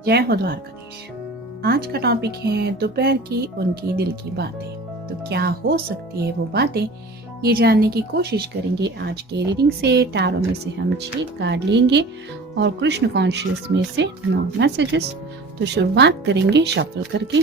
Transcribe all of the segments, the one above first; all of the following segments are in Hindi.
जय हो द्वारकाधीश। आज का टॉपिक है दोपहर की उनकी दिल की बातें। तो क्या हो सकती है वो बातें, ये जानने की कोशिश करेंगे आज के रीडिंग से। टैरो में से हम 6 कार्ड लेंगे और कृष्ण कॉन्शियस में से 9 मैसेजेस। तो शुरुआत करेंगे शफल करके।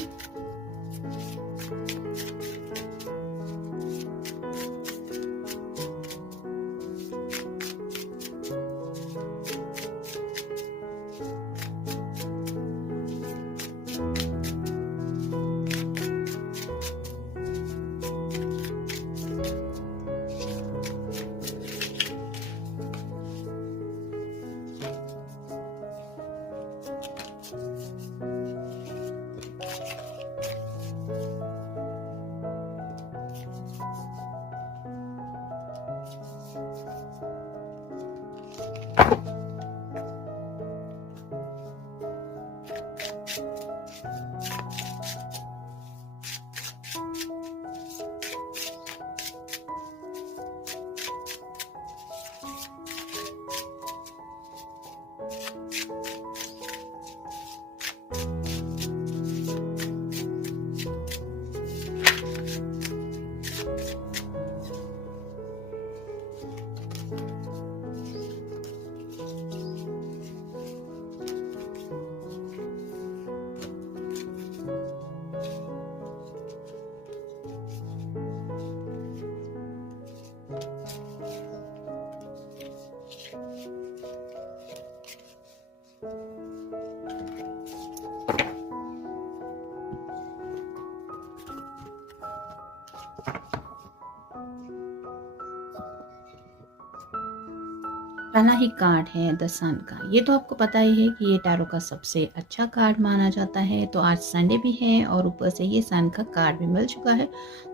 पहला ही कार्ड है द सन का। ये तो आपको पता ही है कि ये टैरो का सबसे अच्छा कार्ड माना जाता है। तो आज संडे भी है और ऊपर से ये सन का कार्ड भी मिल चुका है।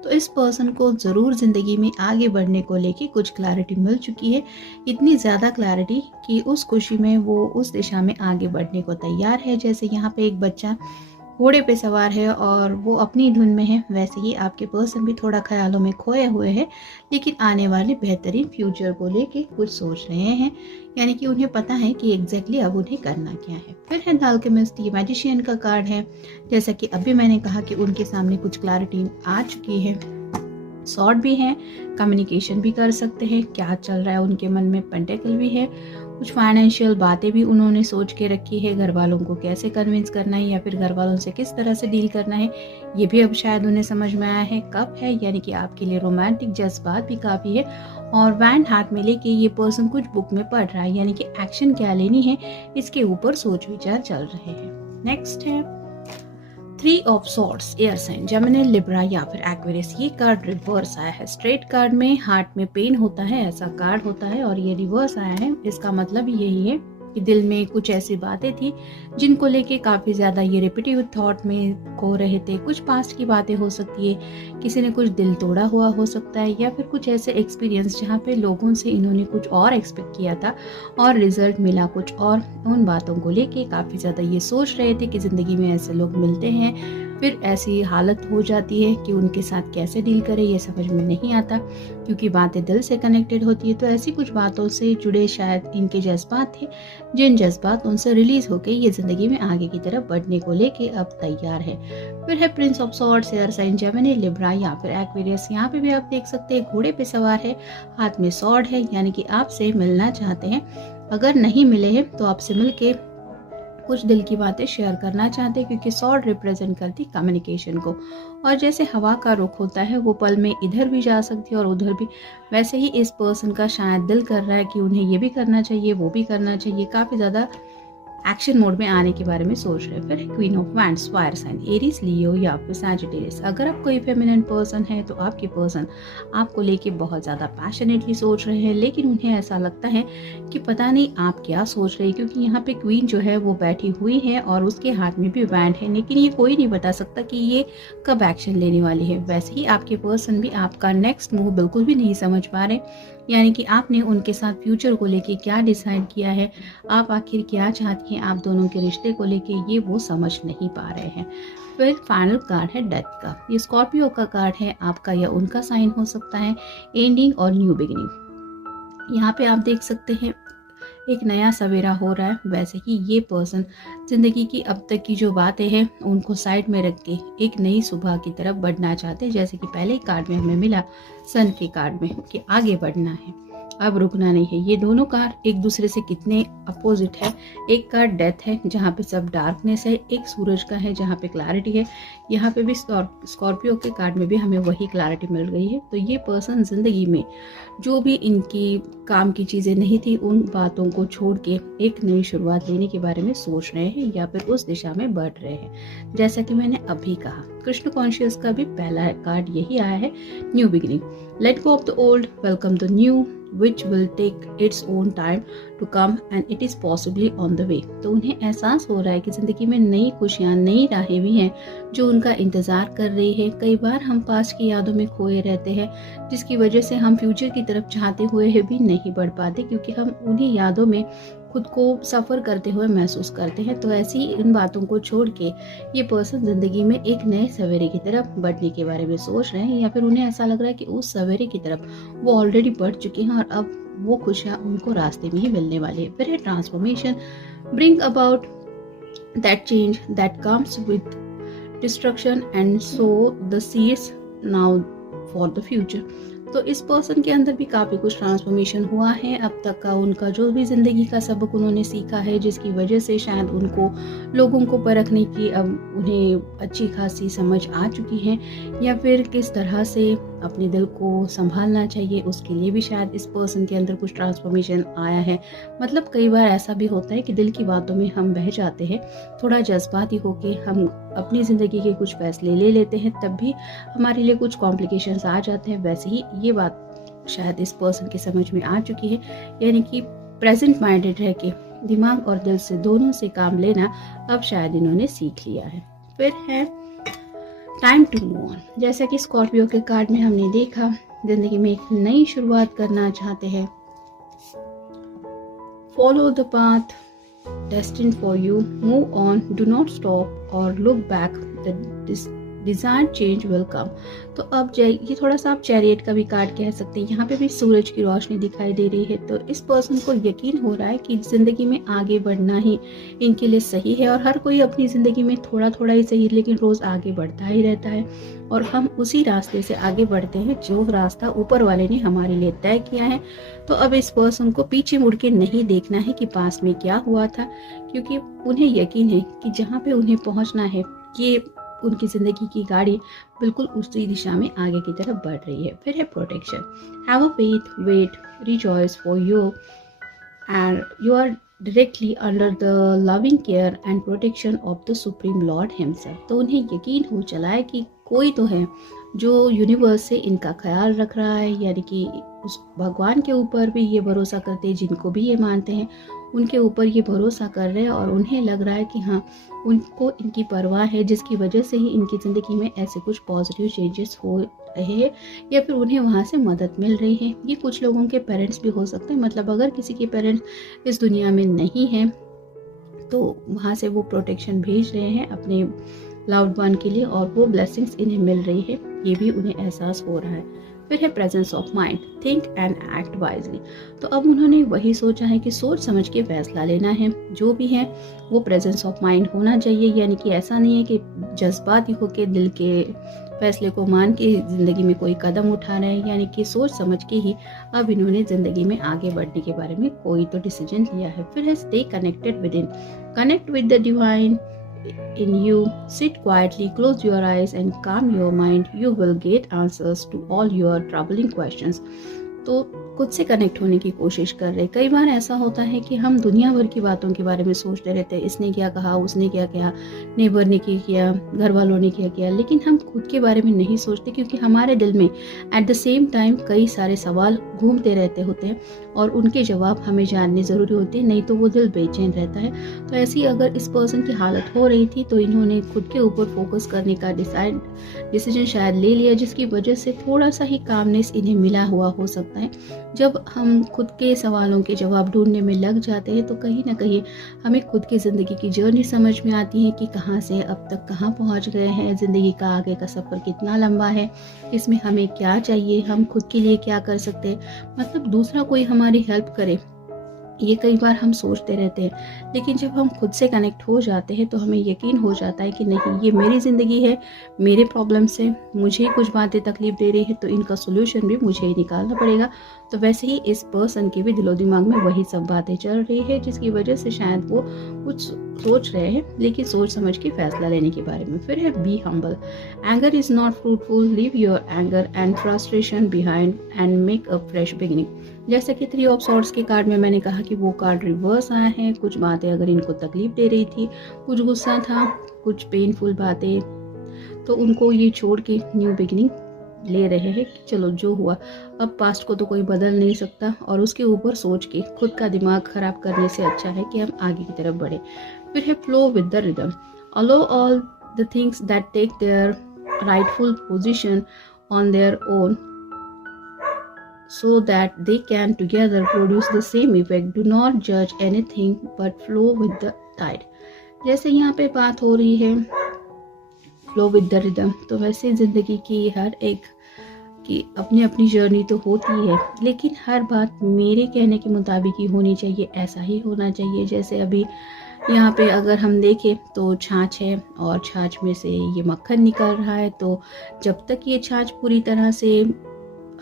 तो इस पर्सन को ज़रूर ज़िंदगी में आगे बढ़ने को लेके कुछ क्लैरिटी मिल चुकी है। इतनी ज़्यादा क्लैरिटी कि उस खुशी में वो उस दिशा में आगे बढ़ने को तैयार है। जैसे यहाँ पे एक बच्चा घोड़े पे सवार है और वो अपनी धुन में है, वैसे ही आपके पर्सन भी थोड़ा ख्यालों में खोए हुए हैं, लेकिन आने वाले बेहतरीन फ्यूचर को लेके कुछ सोच रहे हैं। यानी कि उन्हें पता है कि एग्जैक्टली अब उन्हें करना क्या है। फिर है द अल्केमिस्ट, ये मैजिशियन का कार्ड है। जैसा कि अभी मैंने कहा कि उनके सामने कुछ क्लैरिटी आ चुकी है। सॉर्ड भी है, कम्युनिकेशन भी कर सकते हैं, क्या चल रहा है उनके मन में। पेंटेकल भी है, कुछ फाइनेंशियल बातें भी उन्होंने सोच के रखी है। घर वालों को कैसे कन्विंस करना है या फिर घर वालों से किस तरह से डील करना है, ये भी अब शायद उन्हें समझ में आया है। कप है, यानी कि आपके लिए रोमांटिक जज्बात भी काफ़ी है। और वैंड हाथ में लेके ये पर्सन कुछ बुक में पढ़ रहा है, यानी कि एक्शन क्या लेनी है इसके ऊपर सोच विचार चल रहे हैं। नेक्स्ट है 3 of swords, air sign, Gemini, Libra या फिर एक्वेरियस। ये कार्ड रिवर्स आया है। स्ट्रेट कार्ड में हार्ट में पेन होता है, ऐसा कार्ड होता है, और ये रिवर्स आया है। इसका मतलब यही है कि दिल में कुछ ऐसी बातें थी जिनको लेके काफ़ी ज़्यादा ये रिपीटिव थॉट में खो रहे थे। कुछ पास्ट की बातें हो सकती है, किसी ने कुछ दिल तोड़ा हुआ हो सकता है, या फिर कुछ ऐसे एक्सपीरियंस जहाँ पे लोगों से इन्होंने कुछ और एक्सपेक्ट किया था और रिजल्ट मिला कुछ और। उन बातों को लेके काफ़ी ज़्यादा ये सोच रहे थे कि ज़िंदगी में ऐसे लोग मिलते हैं, फिर ऐसी हालत हो जाती है कि उनके साथ कैसे डील करें ये समझ में नहीं आता, क्योंकि बातें दिल से कनेक्टेड होती है। तो ऐसी कुछ बातों से जुड़े शायद इनके जज्बात थे, जिन जज्बात उनसे रिलीज होकर ये जिंदगी में आगे की तरफ बढ़ने को लेके अब तैयार है। फिर है prince of swords, air sign, Gemini, Libra या फिर एक्वेरियस। यहाँ पे भी आप देख सकते हैं घोड़े पे सवार है, हाथ में सॉर्ड है, यानी कि आपसे मिलना चाहते हैं। अगर नहीं मिले हैं तो आपसे मिलके कुछ दिल की बातें शेयर करना चाहते हैं, क्योंकि सॉर्ड रिप्रेजेंट करती कम्युनिकेशन को। और जैसे हवा का रुख होता है वो पल में इधर भी जा सकती है और उधर भी, वैसे ही इस पर्सन का शायद दिल कर रहा है कि उन्हें ये भी करना चाहिए, वो भी करना चाहिए। काफ़ी ज़्यादा एक्शन मोड में आने के बारे में सोच रहे हैं। फिर queen of wands, fire sign, Aries, Leo या फिर सैजिटेरियस। अगर आप कोई फेमिनिन पर्सन है तो आपके पर्सन आपको लेके बहुत ज़्यादा पैशनेटली सोच रहे हैं, लेकिन उन्हें ऐसा लगता है कि पता नहीं आप क्या सोच रहे हैं, क्योंकि यहाँ पे क्वीन जो है वो बैठी हुई है और उसके हाथ में भी वैंड है, लेकिन ये कोई नहीं बता सकता कि ये कब एक्शन लेने वाली है। वैसे ही आपके पर्सन भी आपका नेक्स्ट मूव बिल्कुल भी नहीं समझ पा रहे, यानी कि आपने उनके साथ फ्यूचर को लेके क्या डिसाइड किया है, आप आखिर क्या चाहती हैं आप दोनों के रिश्ते को लेके, ये वो समझ नहीं पा रहे हैं। फिर फाइनल कार्ड है डेथ का। ये स्कॉर्पियो का कार्ड है, आपका या उनका साइन हो सकता है। एंडिंग और न्यू बिगिनिंग। यहाँ पे आप देख सकते हैं एक नया सवेरा हो रहा है, वैसे ही ये पर्सन ज़िंदगी की अब तक की जो बातें हैं उनको साइड में रख के एक नई सुबह की तरफ बढ़ना चाहते हैं। जैसे कि पहले कार्ड में हमें मिला सन के कार्ड में कि आगे बढ़ना है, अब रुकना नहीं है। ये दोनों कार्ड एक दूसरे से कितने अपोजिट है। एक कार्ड डेथ है जहाँ पे सब डार्कनेस है, एक सूरज का है जहाँ पे क्लैरिटी है। यहाँ पे भी स्कॉर्पियो के कार्ड में भी हमें वही क्लैरिटी मिल गई है। तो ये पर्सन ज़िंदगी में जो भी इनकी काम की चीज़ें नहीं थी उन बातों को छोड़ के एक नई शुरुआत लेने के बारे में सोच रहे हैं या फिर उस दिशा में बढ़ रहे हैं। जैसा कि मैंने अभी कहा, कृष्ण कॉन्शियस का भी पहला कार्ड यही आया है, new beginning. Let go of the old, welcome the new which will take its own time to come and it is possibly on the way। तो उन्हें एहसास हो रहा है कि ज़िंदगी में नई खुशियाँ, नई राहें भी हैं जो उनका इंतज़ार कर रही है। कई बार हम पास्ट की यादों में खोए रहते हैं जिसकी वजह से हम फ्यूचर की तरफ चाहते हुए भी नहीं बढ़ पाते, क्योंकि हम उन्हीं यादों में खुद को सफ़र करते हुए महसूस करते हैं। तो ऐसी इन बातों को छोड़ के ये पर्सन ज़िंदगी में एक नए सवेरे की तरफ बढ़ने के बारे में सोच रहे हैं, या फिर उन्हें ऐसा लग रहा है कि उस सवेरे की तरफ वो ऑलरेडी बढ़ चुके हैं और अब वो खुशियाँ उनको रास्ते में ही मिलने वाली है। फिर है transformation, bring about that change that comes with destruction and so the seeds now for the future. तो इस पर्सन के अंदर भी काफ़ी कुछ ट्रांसफॉर्मेशन हुआ है। अब तक का उनका जो भी ज़िंदगी का सबक उन्होंने सीखा है, जिसकी वजह से शायद उनको लोगों को परखने की अब उन्हें अच्छी खासी समझ आ चुकी है, या फिर किस तरह से अपने दिल को संभालना चाहिए, उसके लिए भी शायद इस पर्सन के अंदर कुछ ट्रांसफॉर्मेशन आया है। मतलब कई बार ऐसा भी होता है कि दिल की बातों में हम बह जाते हैं, थोड़ा जज्बाती होके हम अपनी ज़िंदगी के कुछ फैसले ले लेते हैं, तब भी हमारे लिए कुछ कॉम्प्लिकेशंस आ जाते हैं। वैसे ही ये बात शायद इस पर्सन के समझ में आ चुकी है, यानी कि प्रेजेंट माइंडेड रह के दिमाग और दिल से दोनों से काम लेना अब शायद इन्होंने सीख लिया है। फिर है टाइम टू मूव ऑन। जैसा कि स्कॉर्पियो के कार्ड में हमने देखा, जिंदगी में एक नई शुरुआत करना चाहते हैं। Follow the path destined for you, move on, do not stop or look back, the desired change will come। तो अब ये थोड़ा सा आप चैरियट का भी कार्ड कह सकते हैं। यहाँ पे भी सूरज की रोशनी दिखाई दे रही है। तो इस पर्सन को यकीन हो रहा है कि ज़िंदगी में आगे बढ़ना ही इनके लिए सही है, और हर कोई अपनी ज़िंदगी में थोड़ा थोड़ा ही सही लेकिन रोज़ आगे बढ़ता ही रहता है, और हम उसी रास्ते से आगे बढ़ते हैं जो रास्ता ऊपर वाले ने हमारे लिए तय किया है। तो अब इस पर्सन को पीछे मुड़ के नहीं देखना है कि पास में क्या हुआ था, क्योंकि उन्हें यकीन है कि जहाँ पे उन्हें पहुँचना है, ये उनकी ज़िंदगी की गाड़ी बिल्कुल उसी दिशा में आगे की तरफ बढ़ रही है। फिर है protection, have a faith, wait, rejoice for you and you are directly under the loving care and protection of the supreme lord himself. तो उन्हें यकीन हो चला है कि कोई तो है जो यूनिवर्स से इनका ख्याल रख रहा है, यानी कि उस भगवान के ऊपर भी ये भरोसा करते हैं, जिनको भी ये मानते हैं उनके ऊपर ये भरोसा कर रहे हैं, और उन्हें लग रहा है कि हाँ उनको इनकी परवाह है, जिसकी वजह से ही इनकी ज़िंदगी में ऐसे कुछ पॉजिटिव चेंजेस हो रहे हैं, या फिर उन्हें वहाँ से मदद मिल रही है। ये कुछ लोगों के पेरेंट्स भी हो सकते हैं, मतलब अगर किसी के पेरेंट्स इस दुनिया में नहीं हैं तो वहाँ से वो प्रोटेक्शन भेज रहे हैं अपने लव्ड वन के लिए, और वो ब्लेसिंग्स इन्हें मिल रही है, ये भी उन्हें एहसास हो रहा है। फिर है presence of mind, think and act wisely. तो अब उन्होंने वही सोचा है कि सोच समझ के फैसला लेना है, जो भी है वो प्रेजेंस ऑफ माइंड होना चाहिए, यानी कि ऐसा नहीं है कि जज्बाती होकर दिल के फैसले को मान के ज़िंदगी में कोई कदम उठा रहे हैं, यानी कि सोच समझ के ही अब इन्होंने ज़िंदगी में आगे बढ़ने के बारे में कोई तो डिसीजन लिया है। फिर है stay connected with in, connect with the divine in you, sit quietly, close your eyes and calm your mind. You will get answers to all your troubling questions। तो खुद से कनेक्ट होने की कोशिश कर रहे। कई बार ऐसा होता है कि हम दुनिया भर की बातों के बारे में सोचते रहते हैं, इसने क्या कहा, उसने क्या कहा, नेबर ने क्या किया, घर वालों ने क्या किया, लेकिन हम खुद के बारे में नहीं सोचते, क्योंकि हमारे दिल में एट द सेम टाइम कई सारे सवाल घूमते रहते होते हैं और उनके जवाब हमें जानने ज़रूरी होते हैं, नहीं तो वो दिल बेचैन रहता है। तो ऐसी अगर इस पर्सन की हालत हो रही थी तो इन्होंने खुद के ऊपर फोकस करने का डिसीजन शायद ले लिया, जिसकी वजह से थोड़ा सा ही कामनेस इन्हें मिला हुआ हो सकता है। जब हम खुद के सवालों के जवाब ढूंढने में लग जाते हैं तो कहीं ना कहीं हमें खुद की ज़िंदगी की जर्नी समझ में आती है कि कहाँ से अब तक कहाँ पहुँच गए हैं, ज़िंदगी का आगे का सफ़र कितना लंबा है, इसमें हमें क्या चाहिए, हम खुद के लिए क्या कर सकते हैं। मतलब दूसरा कोई हमारी हेल्प करे ये कई बार हम सोचते रहते हैं, लेकिन जब हम खुद से कनेक्ट हो जाते हैं तो हमें यकीन हो जाता है कि नहीं, ये मेरी ज़िंदगी है, मेरे प्रॉब्लम्स है, मुझे कुछ बातें तकलीफ़ दे रही है तो इनका सॉल्यूशन भी मुझे ही निकालना पड़ेगा। तो वैसे ही इस पर्सन के भी दिलो दिमाग में वही सब बातें चल रही है, जिसकी वजह से शायद वो कुछ सोच रहे हैं, लेकिन सोच समझ के फैसला लेने के बारे में। फिर है be humble. Anger is not fruitful, leave your anger and frustration behind and make a fresh beginning. जैसे कि 3 ऑफ सॉर्ड्स के कार्ड में मैंने कहा कि वो कार्ड रिवर्स आया है। कुछ बातें अगर इनको तकलीफ दे रही थी, कुछ गुस्सा था, कुछ पेनफुल बातें, तो उनको ये छोड़ के न्यू बिगिनिंग ले रहे हैं कि चलो जो हुआ, अब पास्ट को तो कोई बदल नहीं सकता, और उसके ऊपर सोच के खुद का दिमाग खराब करने से अच्छा है कि हम आगे की तरफ बढ़े। फिर है flow with the rhythm. Allow all the things that take their rightful position on their own so that they can together produce the same effect. Do not judge anything but flow with the tide. जैसे यहाँ पे बात हो रही है फ्लो विद द रिदम, तो वैसे ज़िंदगी की हर एक की अपनी अपनी जर्नी तो होती है, लेकिन हर बात मेरे कहने के मुताबिक ही होनी चाहिए, ऐसा ही होना चाहिए। जैसे अभी यहाँ पे अगर हम देखें तो छाछ है और छाछ में से ये मक्खन निकल रहा है, तो जब तक ये छाछ पूरी तरह से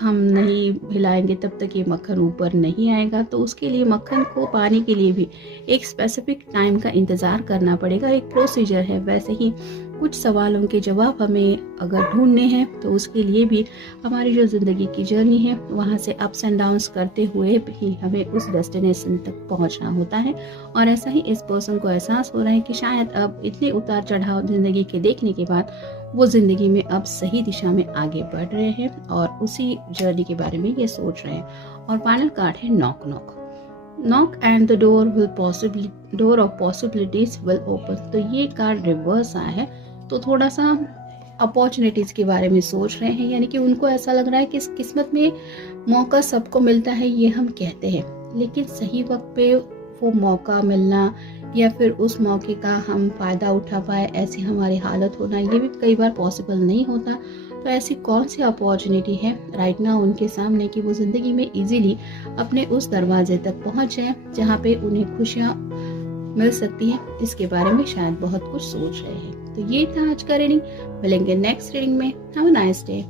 हम नहीं हिलाएंगे तब तक ये मक्खन ऊपर नहीं आएगा। तो उसके लिए मक्खन को पाने के लिए भी एक स्पेसिफिक टाइम का इंतज़ार करना पड़ेगा, एक प्रोसीजर है। वैसे ही कुछ सवालों के जवाब हमें अगर ढूंढने हैं तो उसके लिए भी हमारी जो ज़िंदगी की जर्नी है वहाँ से अप्स एंड डाउन्स करते हुए भी हमें उस डेस्टिनेशन तक पहुँचना होता है। और ऐसा ही इस पर्सन को एहसास हो रहा है कि शायद अब इतने उतार चढ़ाव ज़िंदगी के देखने के बाद वो ज़िंदगी में अब सही दिशा में आगे बढ़ रहे हैं और उसी जर्नी के बारे में ये सोच रहे हैं। और फाइनल कार्ड है knock knock. Knock and the door of possibilities will open. तो ये कार्ड रिवर्स आया है, तो थोड़ा सा अपॉर्चुनिटीज़ के बारे में सोच रहे हैं, यानी कि उनको ऐसा लग रहा है कि इस किस्मत में मौका सबको मिलता है, ये हम कहते हैं, लेकिन सही वक्त पे वो मौका मिलना या फिर उस मौके का हम फ़ायदा उठा पाए, ऐसी हमारी हालत होना, ये भी कई बार पॉसिबल नहीं होता। तो ऐसी कौन सी अपॉर्चुनिटी है राइट नाउ उनके सामने कि वो ज़िंदगी में इजीली अपने उस दरवाजे तक पहुंच जाएं जहां पे उन्हें खुशियां मिल सकती हैं, इसके बारे में शायद बहुत कुछ सोच रहे हैं। तो ये था आज का रीडिंग। मिलेंगे नेक्स्ट रीडिंग में। Have a nice day.